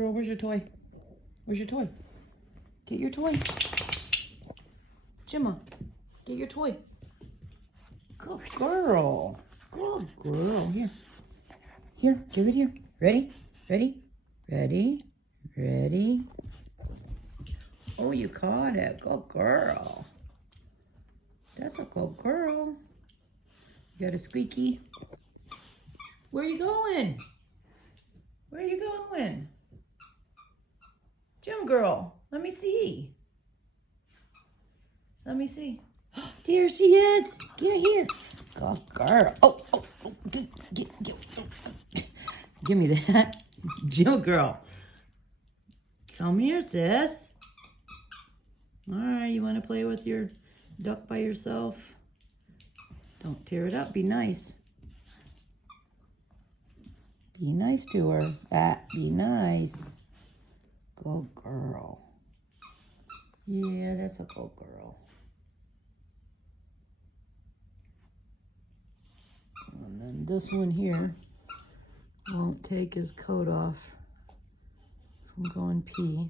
girl, where's your toy? Where's your toy? Get your toy. Gemma, get your toy. Good girl. Good girl. Here. Here, give it here. Ready? Ready? Ready? Ready? Oh, you caught it. Good girl. That's a good girl. You got a squeaky? Where are you going? Where are you going? Gem girl, let me see. Let me see. Here she is. Get here. Good girl. Oh, give me that. Jill girl. Come here, sis. All right, you want to play with your duck by yourself? Don't tear it up. Be nice. Be nice to her. Be nice. Good girl. Yeah, that's a good girl. And then this one here won't take his coat off from going pee.